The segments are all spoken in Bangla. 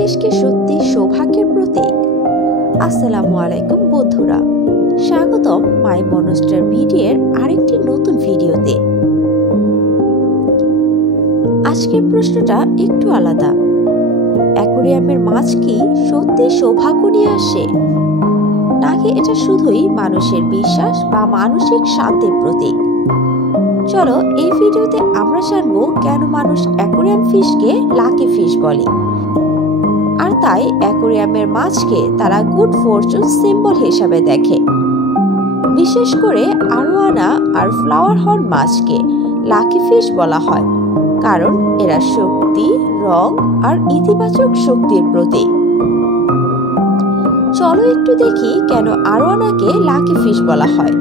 ফিশ কি সত্যি সৌভাগ্যের প্রতীক? আসসালামু আলাইকুম বন্ধুরা, স্বাগতম মাই মনস্টার ভিডিওর আরেকটি নতুন ভিডিওতে। আজকের প্রশ্নটা একটু আলাদা। অ্যাকোয়ারিয়ামের মাছ কি সত্যি সৌভাগ্য নিয়ে আসে, নাকি এটা শুধুই মানুষের বিশ্বাস বা মানসিক শান্তির প্রতীক? চলো এই ভিডিওতে আমরা জানবো কেন মানুষ অ্যাকোয়ারিয়াম ফিশকে লাকি ফিশ বলে, আর তাই অ্যাকোয়ারিয়ামের মাছকে তারা গুড ফরচুন সিম্বল হিসাবে দেখে। বিশেষ করে আরোয়ানা আর ফ্লাওয়ার হর্ন মাছকে লাকি ফিশ বলা হয়, কারণ এরা শক্তি, রং আর ইতিবাচক শক্তির প্রতীক। চলো একটু দেখি কেন আরোয়ানাকে লাকি ফিশ বলা হয়।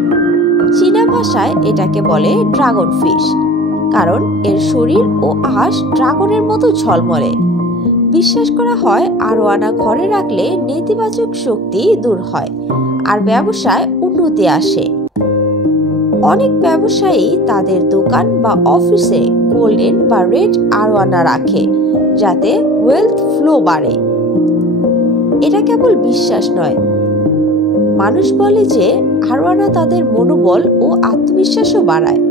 চীনা ভাষায় এটাকে বলে ড্রাগন ফিশ, কারণ এর শরীর ও আঁশ ড্রাগনের মতো ঝলমলে। বিশ্বাস করা হয় আরোয়ানা ঘরে রাখলে নেতিবাচক শক্তি দূর হয় আর ব্যবসায় উন্নতি আসে। অনেক ব্যবসায়ী তাদের দোকান বা অফিসে গোল্ডেন বা রেড আরোয়ানা রাখে, যাতে ওয়েলথ ফ্লো বাড়ে। এটা কেবল বিশ্বাস নয়, মানুষ বলে যে আরোয়ানা তাদের মনোবল ও আত্মবিশ্বাসও বাড়ায়।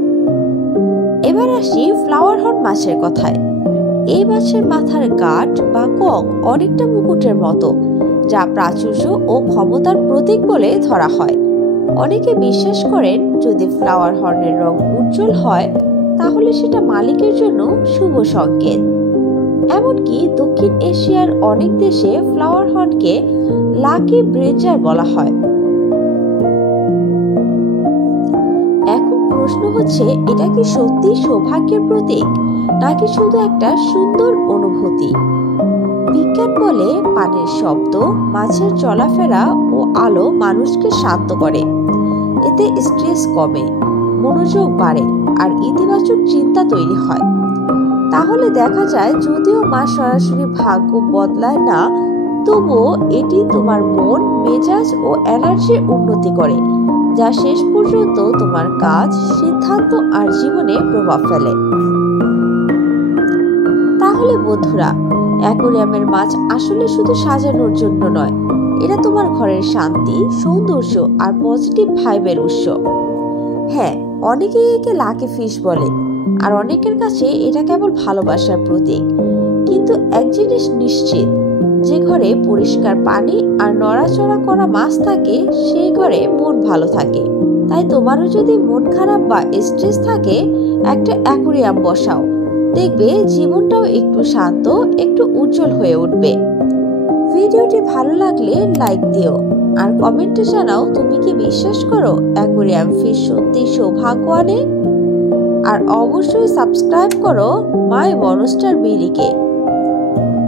এবার আসি ফ্লাওয়ার হর্ন মাছের কথায়। এই মাছের মাথার গাঁট বা কক অনেকটা মুকুটের মতো, যা প্রাচুর্য ও ক্ষমতার প্রতীক বলে ধরা হয়। অনেকে বিশ্বাস করেন যদি ফ্লাওয়ার হর্নের রং উজ্জ্বল হয় তাহলে সেটা মালিকের জন্য শুভ সংকেত। এমনকি দক্ষিণ এশিয়ার অনেক দেশে ফ্লাওয়ার হর্নকে লাকি ব্রেঞ্জার বলা হয়। এখন প্রশ্ন হচ্ছে, এটা কি সত্যি সৌভাগ্যের প্রতীক, নাকি শুধু একটা সুন্দর অনুভূতি? বিজ্ঞান বলে পানির শব্দ, মাছের চলাফেরা ও আলো মানুষকে শান্ত করে। এতে স্ট্রেস কমে, মনোযোগ বাড়ে আর ইতিবাচক চিন্তা তৈরি হয়। তাহলে দেখা যায় যদিও মাছ সরাসরি ভাগ্য বদলায় না, তবুও এটি তোমার মন, মেজাজ ও এনার্জির উন্নতি করে, যা শেষ পর্যন্ত তোমার কাজ, সিদ্ধান্ত আর জীবনে প্রভাব ফেলে। তাহলে বন্ধুরা, অ্যাকোয়ারিয়ামের মাছ আসলে শুধু সাজানোর জন্য নয়, এটা তোমার ঘরের শান্তি, সৌন্দর্য আর পজিটিভ ভাইবের উৎস। হ্যাঁ, অনেকেই একে লাকি ফিশ বলে, আর অনেকের কাছে এটা কেবল ভালোবাসার প্রতীক। কিন্তু এক জিনিস নিশ্চিত, যে ঘরে পরিষ্কার পানি আর নড়াচড়া করা মাছ থাকে সেই ঘরে মন ভালো থাকে। তাই তোমারও যদি মন খারাপ বা স্ট্রেস থাকে, একটা অ্যাকোয়ারিয়াম বসাও, দেখবে জীবনটাও একটু শান্ত, একটু উজ্জ্বল হয়ে উঠবে। ভিডিওটি ভালো লাগলে লাইক দিও আর কমেন্টে জানাও তুমি কি বিশ্বাস করো অ্যাকোয়ারিয়াম ফিশ সত্যি সৌভাগ্য আনে। আর অবশ্যই সাবস্ক্রাইব করো মাই মনস্টার বিডিকে,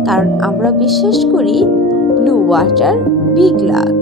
কারণ আমরা বিশ্বাস করি ব্লু ওয়াটার, বিগ লাক।